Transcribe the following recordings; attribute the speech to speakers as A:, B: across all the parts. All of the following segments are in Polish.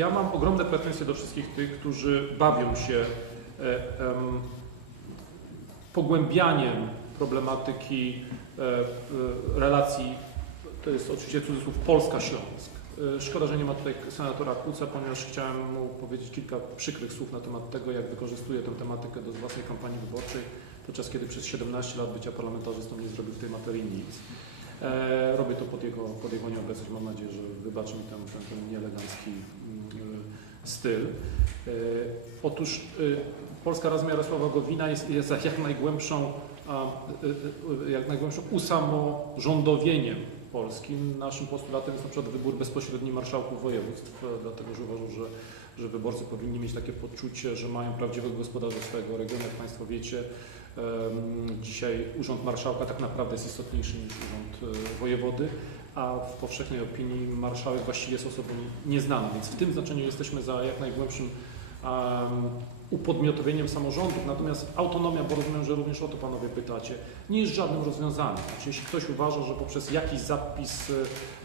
A: Ja mam ogromne pretensje do wszystkich tych, którzy bawią się e, em, pogłębianiem problematyki e, e, relacji, to jest oczywiście cudzysłów Polska-Śląsk. Szkoda, że nie ma tutaj senatora Kuca, ponieważ chciałem mu powiedzieć kilka przykrych słów na temat tego, jak wykorzystuje tę tematykę do własnej kampanii wyborczej, podczas kiedy przez 17 lat bycia parlamentarzystą nie zrobił w tej materii nic. Robię to pod jego, pod jego nieobecność. Mam nadzieję, że wybaczy mi ten, ten, ten nieelegancki mm, styl. E, otóż e, Polska Razem Jarosława Gowina jest, jest jak najgłębszą, e, jak najgłębszą usamorządowieniem Polskim. Naszym postulatem jest na przykład wybór bezpośredni marszałków województw, dlatego że uważam, że, że wyborcy powinni mieć takie poczucie, że mają prawdziwego gospodarza swojego regionu. Jak Państwo wiecie, dzisiaj Urząd Marszałka tak naprawdę jest istotniejszy niż Urząd e, Wojewody, a w powszechnej opinii marszałek właściwie jest osobą nieznaną, więc w tym znaczeniu jesteśmy za jak najgłębszym upodmiotowieniem samorządów, natomiast autonomia, bo rozumiem, że również o to Panowie pytacie, nie jest żadnym rozwiązaniem. Znaczy, jeśli ktoś uważa, że poprzez jakiś zapis e,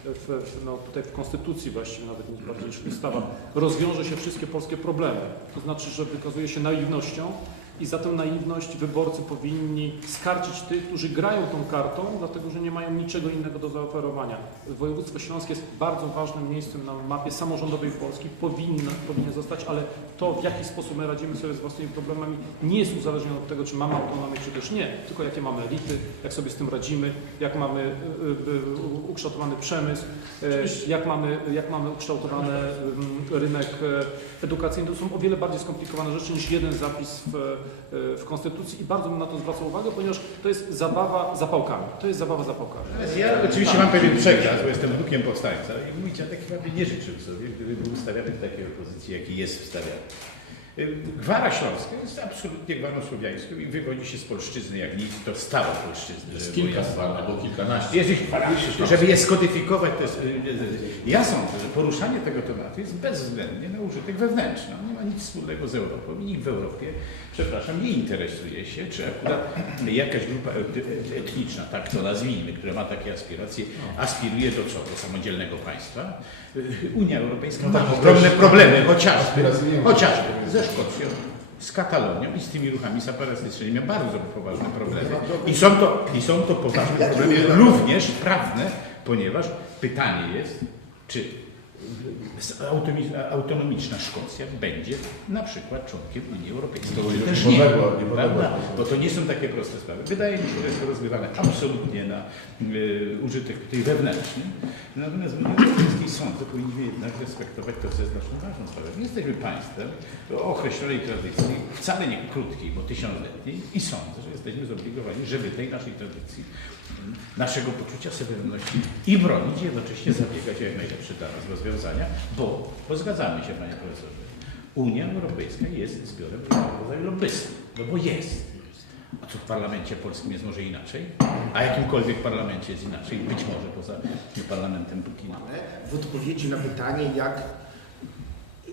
A: w, no, tutaj w Konstytucji właściwie, nawet nie bardziej niż w ustawach, rozwiąże się wszystkie polskie problemy, to znaczy, że wykazuje się naiwnością i za tę naiwność wyborcy powinni skarcić tych, którzy grają tą kartą, dlatego że nie mają niczego innego do zaoferowania. Województwo Śląskie jest bardzo ważnym miejscem na mapie samorządowej Polski, powinno, powinien zostać, ale to w jaki sposób my radzimy sobie z własnymi problemami nie jest uzależnione od tego, czy mamy autonomię, czy też nie, tylko jakie mamy elity, jak sobie z tym radzimy, jak mamy y, y, ukształtowany przemysł, y, jak mamy, jak mamy ukształtowany rynek y, edukacyjny. To są o wiele bardziej skomplikowane rzeczy niż jeden zapis w, w Konstytucji i bardzo bym na to zwracał uwagę, ponieważ to jest zabawa zapałkami. To jest zabawa zapałkami.
B: Ja oczywiście mam pewien przekaz, bo jestem wnukiem powstańca i mój dziadek chyba by nie życzył sobie, gdyby był ustawiany w takiej opozycji, jaki jest wstawiany. Y, Gwara Śląska jest absolutnie gwarą słowiańską i wywodzi się z polszczyzny, jak nic, to stała polszczyzny.
C: Jest kilka stron, albo kilkanaście.
B: Jest ich żeby je skodyfikować, to jest, y, y, ja sądzę, że poruszanie tego tematu jest bezwzględnie na użytek wewnętrzny. On nie ma nic wspólnego z Europą i nikt w Europie, przepraszam, nie interesuje się, czy akurat jakaś grupa et- etniczna, tak to nazwijmy, która ma takie aspiracje, aspiruje do co? Do samodzielnego państwa. Unia Europejska ma ogromne problemy, chociażby,
D: Aspiracje nie ma.
B: chociażby ze Szkocją, z Katalonią i z tymi ruchami separatystycznymi ma bardzo poważne problemy. I są to, i są to poważne problemy również prawne, ponieważ pytanie jest, czy autonomiczna Szkocja będzie na przykład członkiem Unii Europejskiej.
D: To
B: też nie,
D: niepodległa, niepodległa.
B: prawda? Bo to nie są takie proste sprawy. Wydaje mi się, że jest to rozgrywane absolutnie na y, użytek tutaj wewnętrzny. Natomiast w Unii Europejskiej sądzę, powinniśmy jednak respektować to, co jest naszą ważną sprawą. My jesteśmy państwem o określonej tradycji, wcale nie krótkiej, bo tysiącletniej i sądzę, że jesteśmy zobligowani, żeby tej naszej tradycji, naszego poczucia suwerenności i bronić, jednocześnie zabiegać o jak najlepsze dla nas bo, bo zgadzamy się, panie profesorze, Unia Europejska jest zbiorem różnego rodzaju lobbystów, no bo jest. A co w parlamencie polskim jest może inaczej? A jakimkolwiek parlamencie jest inaczej, być może poza parlamentem Putina.
E: w odpowiedzi na pytanie, jak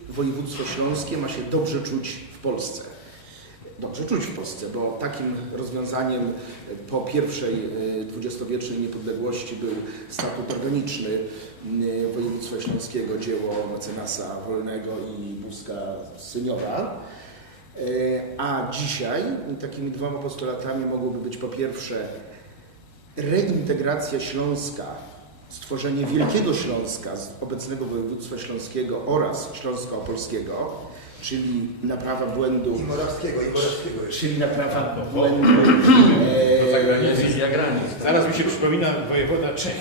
E: województwo śląskie ma się dobrze czuć w Polsce. Dobrze czuć w Polsce, bo takim rozwiązaniem po pierwszej y, dwudziestowiecznej niepodległości był statut organiczny y, województwa śląskiego, dzieło mecenasa Wolnego i Buzka Seniora. Y, A dzisiaj takimi dwoma postulatami mogłyby być po pierwsze reintegracja Śląska, stworzenie Wielkiego Śląska z obecnego województwa śląskiego oraz Śląsko-Opolskiego, czyli naprawa błędu,
D: I Morawskiego, i Morawskiego jeszcze.
E: czyli naprawa błędu
C: To
E: e,
C: granicy, linia granic.
B: Zaraz mi się przypomina wojewoda Czech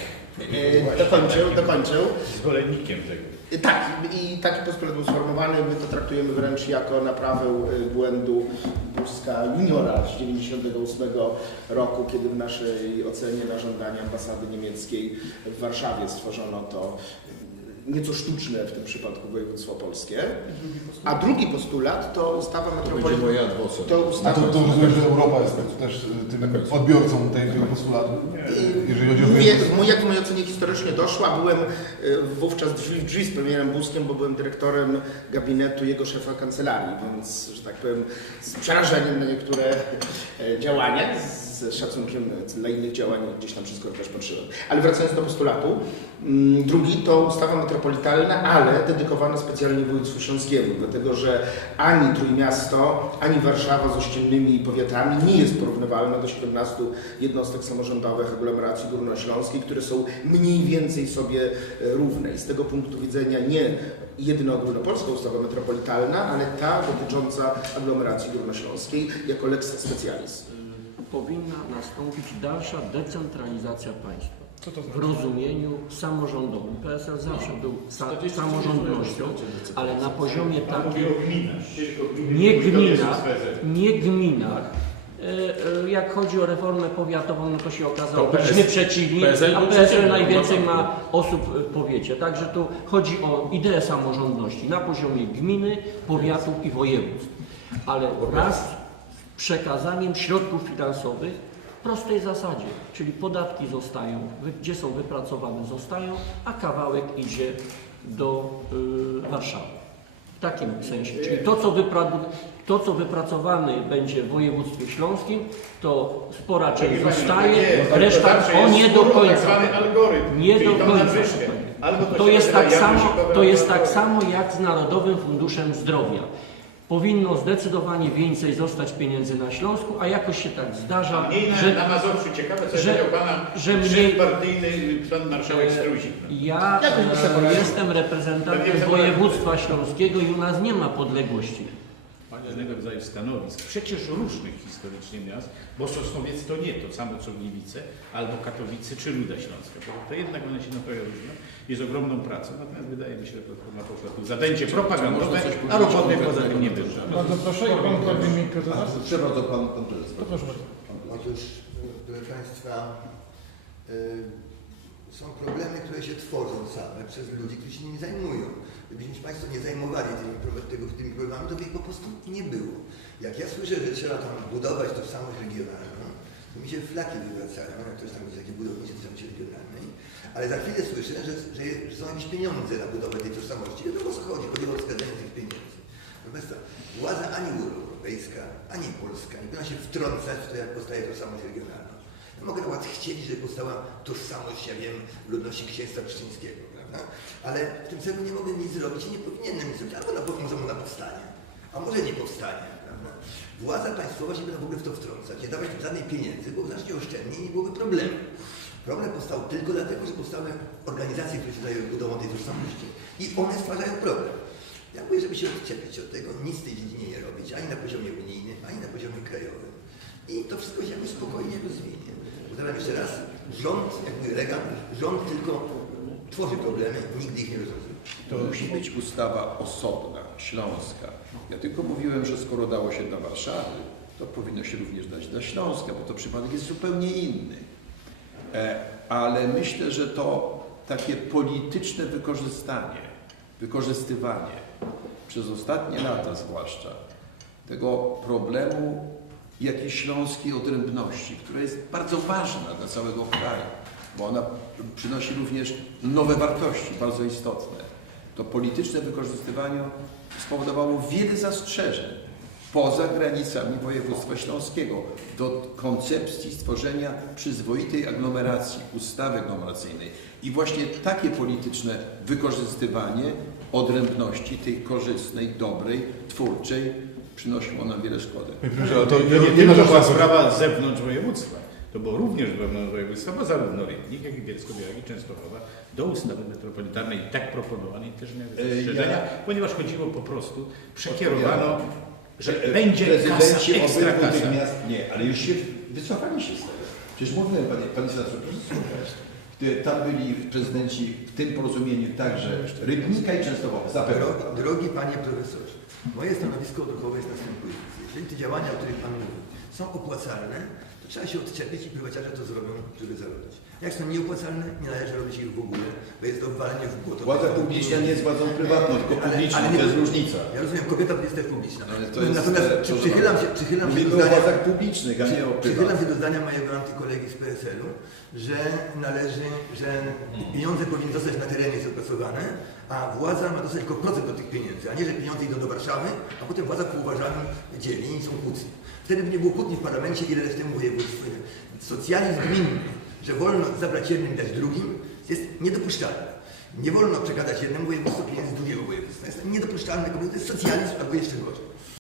E: e, dokończył, dokończył.
B: zwolennikiem tego.
E: E, Tak, i taki postulat był sformułowany. My to traktujemy wręcz jako naprawę e, błędu Buzka juniora z 98 roku, kiedy w naszej ocenie na żądanie ambasady niemieckiej w Warszawie stworzono to nieco sztuczne w tym przypadku województwo polskie. A drugi postulat to ustawa metropolitalna. To
D: A
E: ustawa.
D: to, to rozumiem, że Europa jest też y, tym odbiorcą tego postulatu, jeżeli chodzi o
E: Mówię, jak w mojej ocenie historycznie doszła, byłem e, wówczas drzwi w drzwi z premierem Buskiem, bo byłem dyrektorem gabinetu jego szefa kancelarii, więc, że tak powiem, z przerażeniem na niektóre e, działania. Z szacunkiem dla innych działań gdzieś tam wszystko też patrzyłem. Ale wracając do postulatu, mm, drugi to ustawa metropolitalna, ale dedykowana specjalnie województwu śląskiemu, dlatego że ani Trójmiasto, ani Warszawa z ościennymi powiatami nie jest porównywalna do 17 jednostek samorządowych aglomeracji górnośląskiej, które są mniej więcej sobie e, równe. I z tego punktu widzenia nie jedyna ogólnopolska ustawa metropolitalna, ale ta dotycząca aglomeracji górnośląskiej jako lex specialis.
F: Powinna nastąpić dalsza decentralizacja państwa.
A: Co to
F: W
A: znaczy?
F: rozumieniu samorządowym. PSL zawsze był sa samorządnością, ale na poziomie takim, nie
B: PZL.
F: nie gminach. E, e, Jak chodzi o reformę powiatową, no to się okazało,
C: To
F: byliśmy przeciwni,
C: PSL
F: a PSL najwięcej
C: no
F: ma osób w powiecie. Także tu chodzi o ideę samorządności na poziomie gminy, powiatów i województw. Ale wraz z przekazaniem środków finansowych w prostej zasadzie, czyli podatki zostają, gdzie są wypracowane zostają, a kawałek idzie do y, Warszawy. W takim sensie. Czyli to co, to, co wypracowane będzie w województwie śląskim, to spora część zostaje, reszta o nie do końca.
B: Tak
F: Nie do końca.
B: Albo
F: To jest, tak samo, to jest tak samo jak z Narodowym Funduszem Zdrowia. Powinno zdecydowanie więcej zostać pieniędzy na Śląsku, a jakoś się tak zdarza,
B: Mniej na,
F: że
B: na Mazowszu. Ciekawe, co
F: że-
B: powiedział pana
F: że mniej-
B: partyjny, pan marszałek
F: E,
B: Struzik. no.
F: ja e, jestem reprezentantem województwa śląskiego i u nas nie ma podległości.
B: Różnego rodzaju stanowisk, przecież różnych historycznie miast, bo Sosnowiec to nie to samo co Gliwice, albo Katowice czy Ruda Śląska. To, to jednak one się naprawdę różnią. Jest ogromną pracą, natomiast wydaje mi się, że Platforma poszła tu zadęcie propagandowe, a roboty poza tym nie było.
A: Bardzo proszę, i pan Korwin Mikke teraz?
D: Przepraszam, pan, pan prezes.
A: To proszę bardzo.
G: Otóż, proszę Państwa, y, są problemy, które się tworzą same przez ludzi, którzy się nimi zajmują. Gdybyśmy się Państwo nie zajmowali tymi, tego, tymi problemami, to by ich po prostu nie było. Jak ja słyszę, że trzeba tam budować tożsamość regionalną, to mi się flaki wywracają, jak ktoś tam mówi, jakie budownicze tożsamości regionalnej, ale za chwilę słyszę, że, że, że są jakieś pieniądze na budowę tej tożsamości. Wiadomo o co chodzi, chodzi o wskazanie tych pieniędzy. Państwa, władza ani Europejska, ani Polska nie powinna się wtrącać w to, jak powstaje tożsamość regionalna. Mogę na przykład chcieć, żeby powstała tożsamość, ja wiem, ludności księstwa pszczyńskiego, prawda? Ale w tym celu nie mogę nic zrobić i nie powinienem nic zrobić. Albo na może ona powstanie, a może nie powstanie, prawda? Władza państwowa się będą w ogóle w to wtrącać, nie dawać im żadnej pieniędzy, bo znacznie oszczędniej i nie byłoby problemu. Problem powstał tylko dlatego, że powstały organizacje, które się zajęły budową tej tożsamości i one stwarzają problem. Ja mówię, żeby się odczepić od tego, nic w tej dziedzinie nie robić, ani na poziomie unijnym, ani na poziomie krajowym. I to wszystko się spokojnie rozwinie. Powtarzam jeszcze raz, rząd, jak mówi Reagan, rząd tylko tworzy problemy, nigdy ich nie rozwiązuje.
H: To musi być ustawa osobna, śląska. Ja tylko mówiłem, że skoro dało się dla Warszawy, to powinno się również dać dla Śląska, bo to przypadek jest zupełnie inny. E, Ale myślę, że to takie polityczne wykorzystanie, wykorzystywanie przez ostatnie lata zwłaszcza tego problemu jakiejś śląskiej odrębności, która jest bardzo ważna dla całego kraju, bo ona przynosi również nowe wartości, bardzo istotne. To polityczne wykorzystywanie spowodowało wiele zastrzeżeń poza granicami województwa śląskiego do koncepcji stworzenia przyzwoitej aglomeracji, ustawy aglomeracyjnej. I właśnie takie polityczne wykorzystywanie odrębności tej korzystnej, dobrej, twórczej przynosiło nam wiele szkody.
D: Ale to
B: To
D: nie,
B: nie,
D: nie,
B: była
D: sprawa.
B: zewnątrz województwa. To było również wewnątrz województwa, bo zarówno Rybnik, jak i Bielsko-Biała, i Częstochowa do ustawy metropolitalnej tak proponowanej też miały
H: E,
B: zastrzeżenia,
H: ja-
B: ponieważ chodziło po prostu, przekierowano, że będzie kasa,
H: Prezydenci
B: ekstra kasa.
H: miast, nie, ale już się wycofali się z tego. Przecież mówiłem, panie, panie senatorze, proszę słuchać. Tam byli prezydenci w tym porozumieniu także Rybnika i Częstochowa, zapewne.
G: Drogi, drogi Panie Profesorze, moje stanowisko odruchowe jest następujące. Jeżeli te działania, o których Pan mówi, są opłacalne, to trzeba się odczepić i prywaciarze to zrobią, żeby zarobić. Jak są nieopłacalne, nie należy robić ich w ogóle, bo jest to walenie w błoto.
H: Władza publiczna nie jest władzą prywatną, tylko
G: Ale-
H: publiczną,
G: ale nie-
H: to jest różnica.
G: Ja rozumiem, kobieta jest też publiczna.
H: Ale to jest,
G: Natomiast
H: e, proszę
G: przychylam się, przychylam się do zdania,
H: władzach publicznych, a nie o
G: Przychylam się do zdania mojego antykolegi z PSL-u, że należy, że pieniądze powinny zostać na terenie zapracowane, a władza ma dostać tylko procent do tych pieniędzy, a nie, że pieniądze idą do Warszawy, a potem władza półważami dzieli i są kłótnie. Wtedy by nie było kłótni w parlamencie, ile lat temu województwie. Socjalizm gminny, że wolno zabrać jednym i dać drugim, jest niedopuszczalny. Nie wolno przekazać jednemu województwu pieniędzy drugiego województwa. Jest niedopuszczalne, to jest socjalizm albo jeszcze gorzej.